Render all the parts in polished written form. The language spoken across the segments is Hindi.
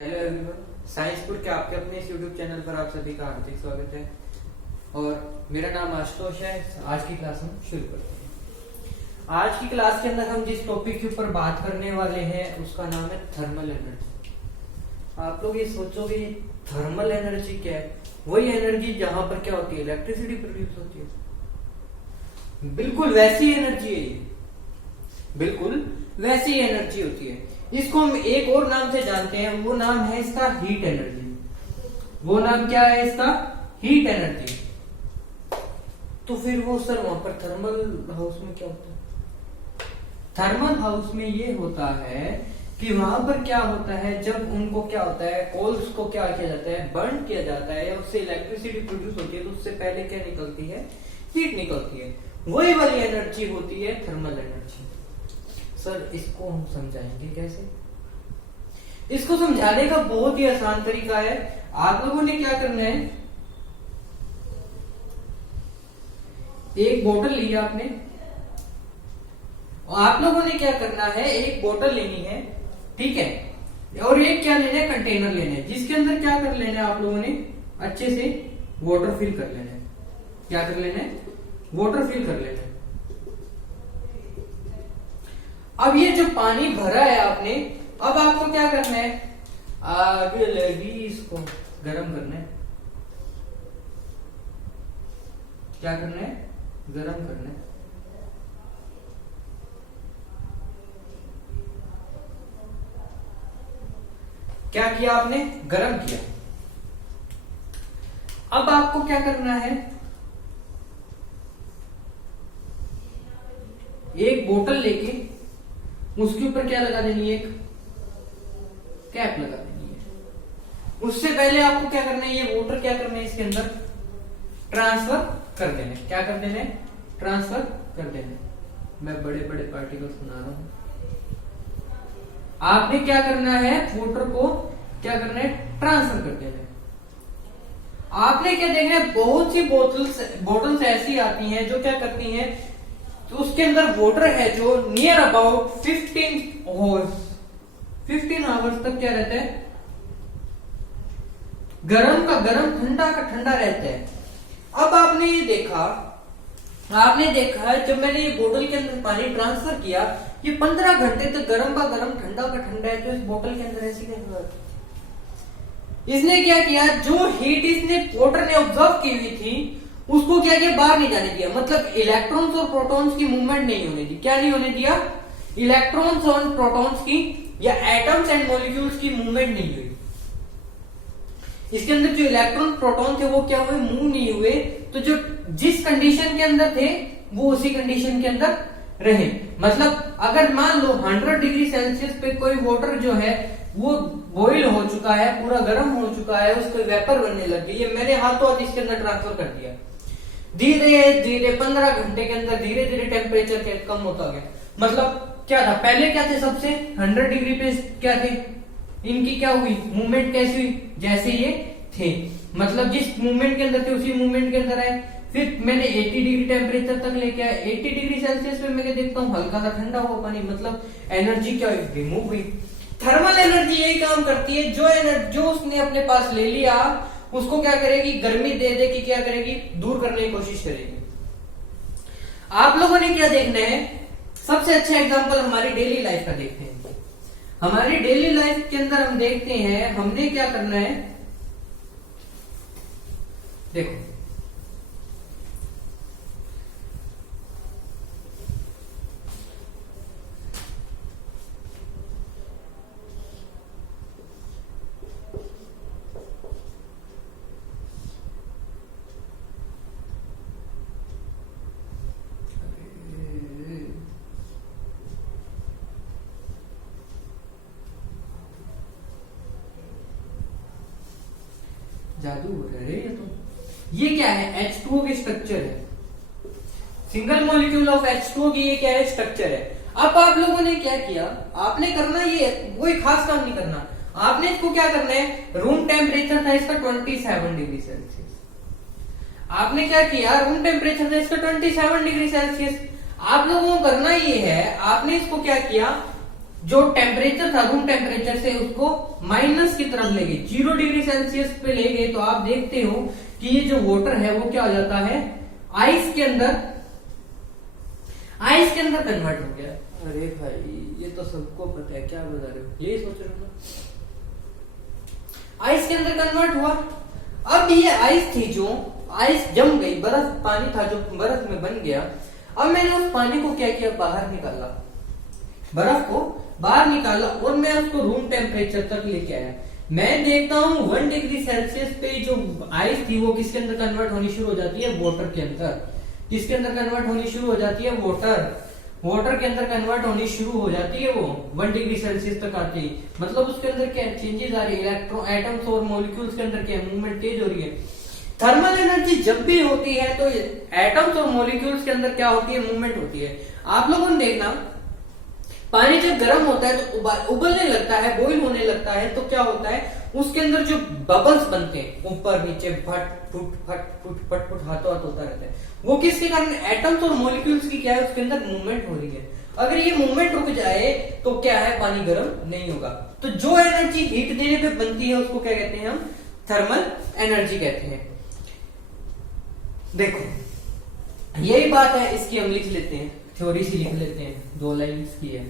हेलो एवरीवन, साइंस फूड के आपके अपने इस यूट्यूब चैनल पर आप सभी का हार्दिक स्वागत है। और मेरा नाम आशुतोष है। आज की क्लास हम शुरू करते हैं। आज की क्लास के अंदर हम जिस टॉपिक के ऊपर बात करने वाले हैं उसका नाम है थर्मल एनर्जी। आप लोग ये सोचोगे थर्मल एनर्जी क्या है? वही एनर्जी जहां पर क्या होती है, इलेक्ट्रिसिटी प्रोड्यूस होती है। बिल्कुल वैसी एनर्जी है ये, बिल्कुल वैसी एनर्जी होती है। इसको हम एक और नाम से जानते हैं, वो नाम है इसका हीट एनर्जी। वो नाम क्या है इसका? Heat energy. तो फिर वो सर वहां पर थर्मल हाउस में क्या होता है? थर्मल हाउस में ये होता है कि वहां पर क्या होता है, जब उनको क्या होता है, कोल्स को क्या किया जाता है, बर्न किया जाता है या उससे इलेक्ट्रिसिटी प्रोड्यूस होती है, तो उससे पहले क्या निकलती है? हीट निकलती है। वही वाली एनर्जी होती है थर्मल एनर्जी। सर इसको हम समझाएंगे कैसे? इसको समझाने का बहुत ही आसान तरीका है। आप लोगों ने क्या करना है, एक बोतल लिया आपने, और आप लोगों ने क्या करना है, एक बोतल लेनी है, ठीक है, और एक क्या लेना है, कंटेनर लेना है, जिसके अंदर क्या कर लेना है आप लोगों ने, अच्छे से वाटर फिल कर लेना है। क्या कर लेना है? वाटर फिल कर लेना है। अब ये जो पानी भरा है आपने, अब आपको क्या करना है, आग लगी इसको गर्म करना है। क्या करना है? गर्म करना है। क्या किया आपने? गर्म किया। अब आपको क्या करना है, एक बोतल लेके उसके ऊपर क्या लगा देनी है, एक कैप लगा देनी है। उससे पहले आपको क्या करना है, ये वाटर क्या करना है, इसके अंदर ट्रांसफर कर देना है। क्या कर देना है? ट्रांसफर कर देना है। मैं बड़े बड़े पार्टिकल्स बना रहा हूं। आपने क्या करना है, वाटर को क्या करना है, ट्रांसफर कर देना है। आपने क्या देखना है, बहुत सी बोतल्स ऐसी आती हैं जो क्या करती हैं, तो उसके अंदर वाटर है जो नियर अबाउट 15 आवर्स तक क्या रहता है, गरम का गरम, ठंडा का ठंडा रहता है। अब आपने ये देखा, जब मैंने ये बोतल के अंदर पानी ट्रांसफर किया, ये 15 घंटे तक गरम का गरम, ठंडा का ठंडा है। तो इस बोतल के अंदर ऐसी क्या हुआ, इसने क्या किया, जो हीट इसने वाटर ने ऑब्जर्व की हुई थी उसको क्या किया, बाहर नहीं जाने दिया। मतलब इलेक्ट्रॉन्स और प्रोटॉन्स की मूवमेंट नहीं होने दी। क्या नहीं होने दिया? इलेक्ट्रॉन्स और प्रोटॉन्स की या एटम्स एंड मॉलिक्यूल्स की मूवमेंट नहीं हुई। इसके अंदर जो इलेक्ट्रॉन प्रोटॉन थे वो क्या हुए, मूव नहीं हुए। तो जो जिस कंडीशन के अंदर थे वो उसी कंडीशन के अंदर रहे। मतलब अगर मान लो 100 डिग्री सेल्सियस पे कोई वाटर जो है वो बॉइल हो चुका है, पूरा गर्म हो चुका है, उसको वेपर बनने लग गई है, मैंने हाथों हाथ इसके अंदर ट्रांसफर कर दिया। धीरे धीरे 15 घंटे के अंदर धीरे धीरे टेम्परेचर कम होता गया। मतलब क्या था, पहले क्या थे, सबसे 100 डिग्री पे क्या थे, इनकी क्या हुई, मूवमेंट कैसी हुई, जैसे ये थे, मतलब जिस मूवमेंट के अंदर थे उसी मूवमेंट के अंदर आए। फिर मैंने 80 डिग्री टेम्परेचर तक लेके आया। 80 डिग्री सेल्सियस पे मैं क्या देखता हूँ, हल्का सा ठंडा हुआ पानी, मतलब एनर्जी क्या हुई, रिमूव हुई। थर्मल एनर्जी यही काम करती है। जो उसने अपने पास ले लिया उसको क्या करेगी, गर्मी दे दे कि क्या करेगी, दूर करने की कोशिश करेगी। आप लोगों ने क्या देखना है, सबसे अच्छा एग्जांपल हमारी डेली लाइफ का देखते हैं। हमारी डेली लाइफ के अंदर हम देखते हैं, हमने क्या करना है, देखो जादू हो रहा है ये तो। ये क्या है, H2O की स्ट्रक्चर है, सिंगल मॉलिक्यूल ऑफ H2O की ये क्या है, स्ट्रक्चर है। अब आप लोगों ने क्या किया, आपने करना ये कोई खास काम नहीं करना, आपने इसको क्या करना है, रूम टेम्परेचर था इसका 27 डिग्री सेल्सियस। आपने क्या किया, रूम टेम्परेचर था इसका 27 डिग्री सेल्सियस। आप लोगों को करना ये है, आपने इसको क्या किया, जो टेम्परेचर था रूम टेम्परेचर से उसको माइनस की तरफ ले गए, 0 डिग्री सेल्सियस पे ले गए, तो आप देखते हो कि ये जो वाटर है वो क्या हो जाता है, आइस के अंदर कन्वर्ट हो गया। अरे भाई ये तो सबको पता है, क्या बता रहे हो, यही सोच रहे हो ना, आइस के अंदर कन्वर्ट हुआ। अब ये आइस थी, जो आइस जम गई, बर्फ पानी था जो बर्फ में बन गया। अब मैंने उस पानी को क्या किया, बाहर निकाला, बर्फ को बाहर निकाला और मैं उसको रूम टेम्परेचर तक लेके आया। मैं देखता हूँ 1 डिग्री सेल्सियस पे जो आइस थी वो किसके अंदर कन्वर्ट होनी शुरू हो जाती है, वाटर के अंदर। किसके अंदर कन्वर्ट होनी शुरू हो जाती है, वाटर के अंदर कन्वर्ट होनी शुरू हो जाती है वो 1 डिग्री सेल्सियस तक आती है। मतलब उसके अंदर क्या चेंजेस आ रही है, इलेक्ट्रॉन एटम्स और मॉलिक्यूल्स के अंदर क्या मूवमेंट तेज हो रही है। थर्मल एनर्जी जब भी होती है तो एटम्स और मॉलिक्यूल्स के अंदर क्या होती है, मूवमेंट होती है। आप लोगों ने देखना, पानी जब गर्म होता है तो उबलने लगता है, बॉईल होने लगता है, तो क्या होता है उसके अंदर जो बबल्स बनते हैं ऊपर नीचे, फट फुट फट फुट फट फुट, हाथों हाथ होता रहता है। वो किसके कारण, एटम्स और मॉलिक्यूल्स की क्या है, उसके अंदर मूवमेंट हो रही है। अगर ये मूवमेंट रुक जाए तो क्या है, पानी गर्म नहीं होगा। तो जो एनर्जी हीट देने पे बनती है उसको क्या कहते हैं, हम थर्मल एनर्जी कहते हैं। देखो यही बात है, इसकी हम लिख लेते हैं, थ्योरी सी लिख लेते हैं, 2 लाइन्स की है।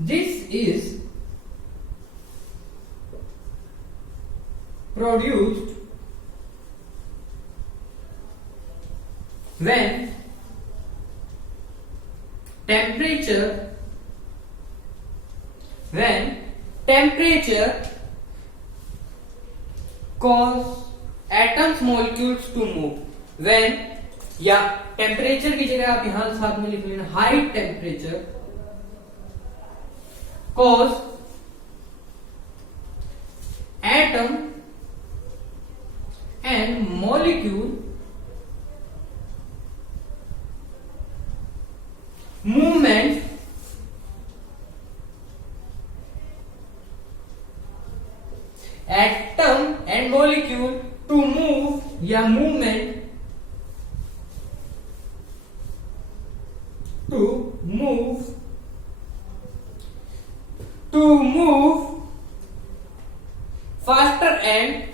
This is produced when temperature cause atoms molecules to move, when, या टेम्परेचर की जगह आप यहां साथ में लिख लेना, high temperature cause atom and molecule movement atom and molecule to move या movement to move faster and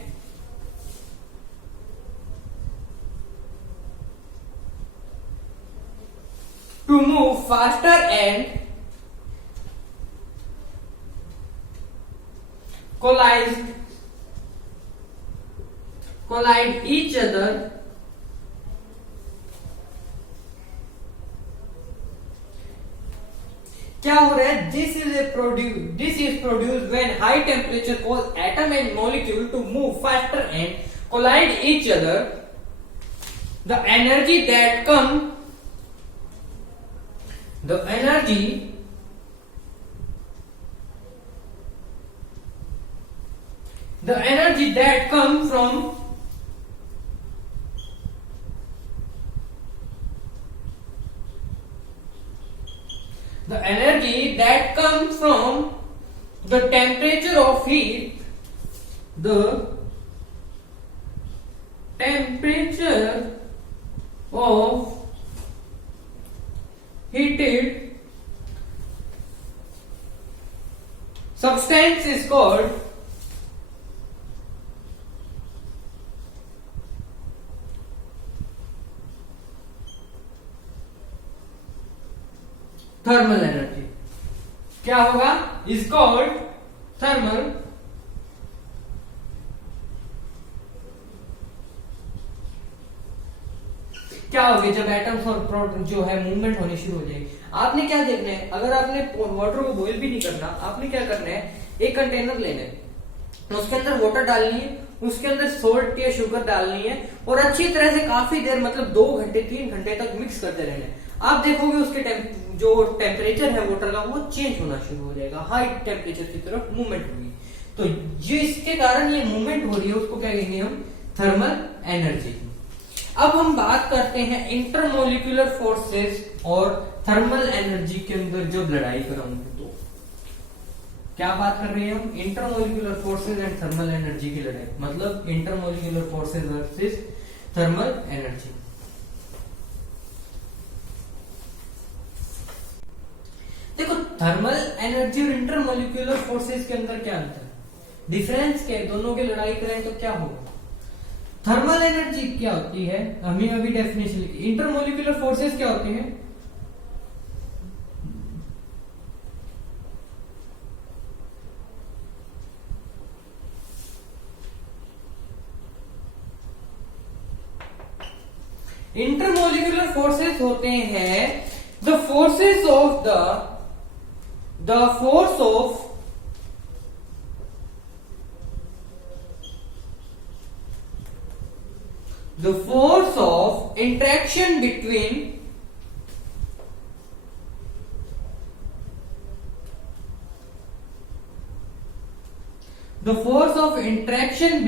collide each other क्या हो रहा है, this is produced when high temperature cause atom and molecule to move faster and collide each other. The energy that comes from the temperature of heat, heated substance is called thermal energy. क्या होगा, इज कॉल्ड थर्मल क्या होगी, जब एटम्स और प्रोटॉन जो है मूवमेंट होनी शुरू हो जाएगी। आपने क्या देखना है, अगर आपने वाटर को बॉईल भी नहीं करना, आपने क्या करना है, एक कंटेनर लेना है, उसके अंदर वाटर डालनी है, उसके अंदर सोल्ट या शुगर डालनी है और अच्छी तरह से काफी देर, मतलब 2 घंटे 3 घंटे तक मिक्स करते रहना है। आप देखोगे उसके जो टेम्परेचर है वाटर का वो चेंज होना शुरू हो जाएगा, हाई टेम्परेचर की तरफ मूवमेंट होगी। तो जिसके कारण ये मूवमेंट हो रही है उसको क्या कहेंगे हम, थर्मल एनर्जी। अब हम बात करते हैं इंटरमोलिकुलर फोर्सेस और थर्मल एनर्जी के अंदर जब लड़ाई कराऊंगी तो क्या बात कर रहे हैं हम? Intermolecular forces and thermal energy की लड़ाई, मतलब intermolecular forces versus thermal energy. देखो थर्मल एनर्जी और इंटरमोलिकुलर फोर्सेज के अंदर क्या अंतर है, डिफरेंस क्या है, दोनों की लड़ाई करें तो क्या होगा? थर्मल एनर्जी क्या होती है, हमें अभी डेफिनेशन लिखी। इंटरमोलिकुलर फोर्सेज क्या होती है? इंटरमोलिकुलर फोर्सेस होते हैं the forces of the force of interaction between the force of interaction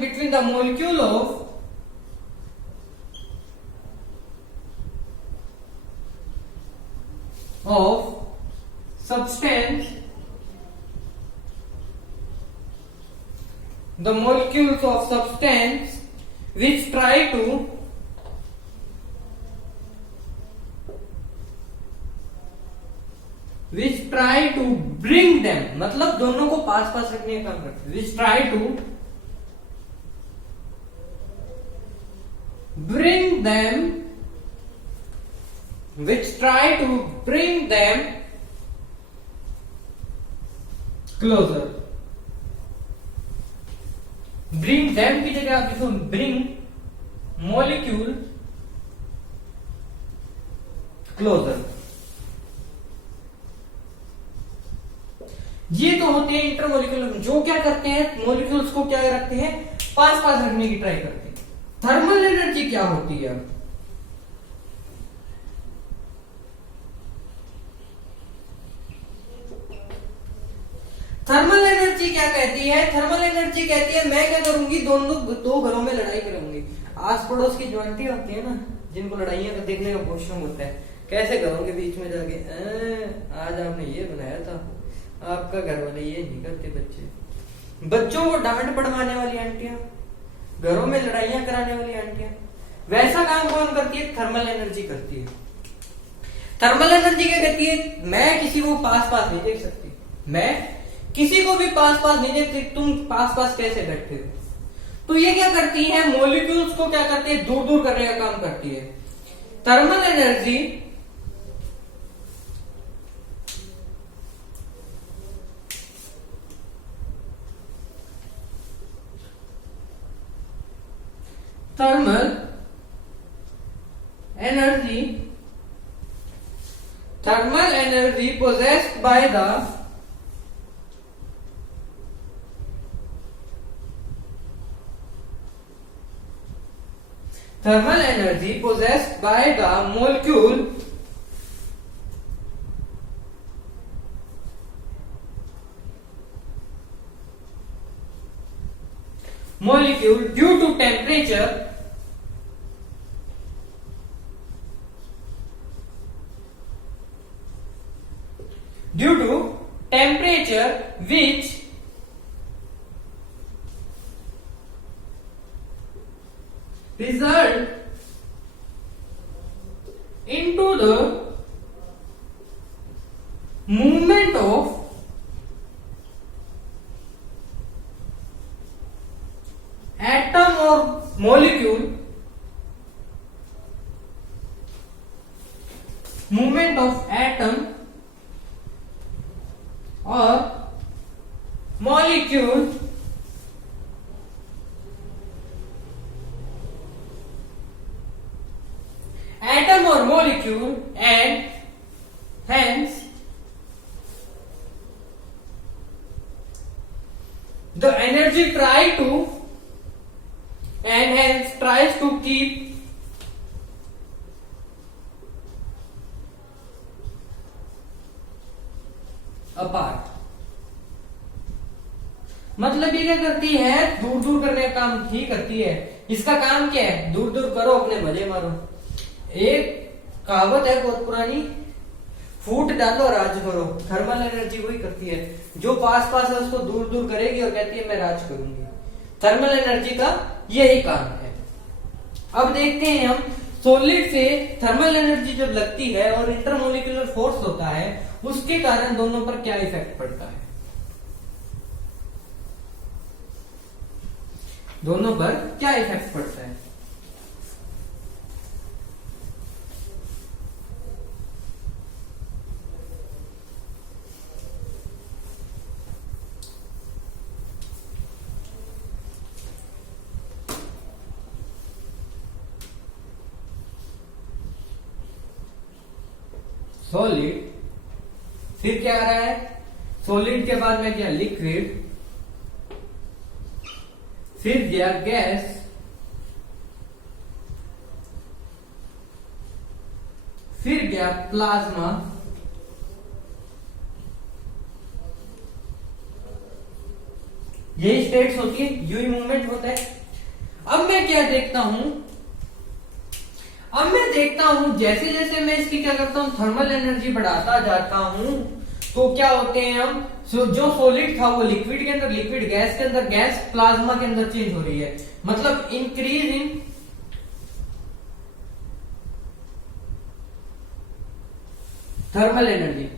between the molecule of substance, the molecules of substance which try to bring them, मतलब दोनों को पास पास रखने का काम करते हैं, which try to bring them closer। bring them की जगह आप लिखो bring molecule closer। ये तो होते हैं इंटरमोलिकुलर, जो क्या करते हैं, मॉलिक्यूल्स को क्या रखते हैं, पास पास रखने की ट्राई करते हैं। थर्मल एनर्जी क्या होती है? थर्मल एनर्जी क्या कहती है? थर्मल एनर्जी कहती है मैं क्या करूंगी, दोनों दो घरों में लड़ाई करूंगी। आस पड़ोस की ज्वाइंटी होती है ना, जिनको लड़ाइयां का देखने का बहुत शौक होता है, कैसे घरों के बीच में जाके आज आपने ये बनाया था, आपका घर वाले ये नहीं करते, बच्चों को डांट पड़वाने वाली आंटियां, घरों में लड़ाइयां कराने वाली आंटियां, वैसा काम कौन करती है? थर्मल एनर्जी करती है। थर्मल एनर्जी क्या कहती है? मैं किसी को पास पास नहीं देख सकती, मैं किसी को भी पास पास नहीं देख सकती, तुम पास पास कैसे बैठते हो? तो ये क्या करती है, मॉलिक्यूल्स को क्या करती है, दूर दूर करने का काम करती है। Thermal energy thermal energy possessed by the molecule due to temperature which result into the movement of atom or molecule, movement of atom or molecule and hence the energy tries to keep apart। मतलब ये क्या करती है, दूर दूर करने का काम ही करती है। इसका काम क्या है, दूर दूर करो, अपने मजे मारो। एक कहावत है बहुत पुरानी, फूट डालो राज करो। थर्मल एनर्जी वही करती है, जो पास पास है उसको दूर दूर करेगी और कहती है मैं राज करूंगी। थर्मल एनर्जी का यही काम है। अब देखते हैं हम सॉलिड से थर्मल एनर्जी जब लगती है और इंटरमोलिकुलर फोर्स होता है, उसके कारण दोनों पर क्या इफेक्ट पड़ता है। दोनों पर क्या इफेक्ट पड़ता है। सॉलिड, फिर क्या आ रहा है, सॉलिड के बाद में क्या, लिक्विड, फिर गया गैस, फिर गया प्लाज्मा, यही स्टेट्स होती है, यही मूवमेंट होता है। अब मैं क्या देखता हूं, अब मैं देखता हूं जैसे जैसे मैं इसकी क्या करता हूं, थर्मल एनर्जी बढ़ाता जाता हूं, तो क्या होते हैं हम, जो सॉलिड था वो लिक्विड के अंदर, लिक्विड गैस के अंदर, गैस प्लाज्मा के अंदर चेंज हो रही है। मतलब इंक्रीज इन थर्मल एनर्जी।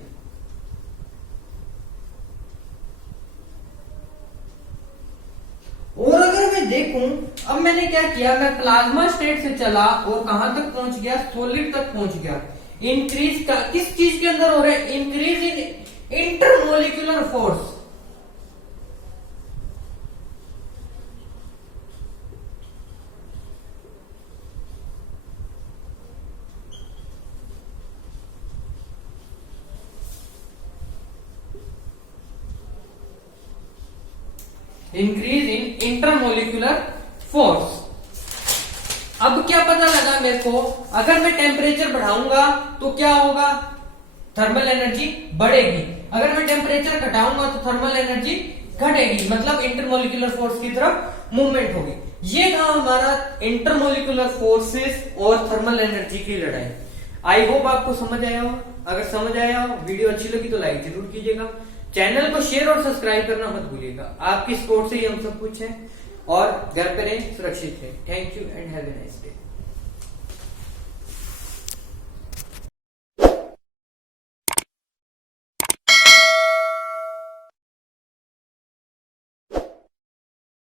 और अगर मैं देखूं, अब मैंने क्या किया, मैं प्लाज्मा स्टेट से चला और कहां तक पहुंच गया, सॉलिड तक पहुंच गया। इंक्रीज का किस चीज के अंदर हो रहा है, increase in intermolecular force. Increase in intermolecular force. अब क्या पता लगा मेरे को, अगर मैं टेम्परेचर बढ़ाऊंगा तो क्या होगा, थर्मल एनर्जी बढ़ेगी। अगर मैं टेम्परेचर घटाऊंगा तो थर्मल एनर्जी घटेगी, मतलब इंटरमोलिकुलर फोर्स की तरफ मूवमेंट होगी। ये था हमारा इंटरमोलिकुलर फोर्सेस और थर्मल एनर्जी की लड़ाई। आई होप आपको समझ आया हो। अगर समझ आया हो, वीडियो अच्छी लगी तो लाइक जरूर कीजिएगा, चैनल को शेयर और सब्सक्राइब करना मत भूलिएगा। आपकी सपोर्ट से ही हम सब कुछ है, और घर पे रहें, सुरक्षित रहें। Thank you and have a nice day.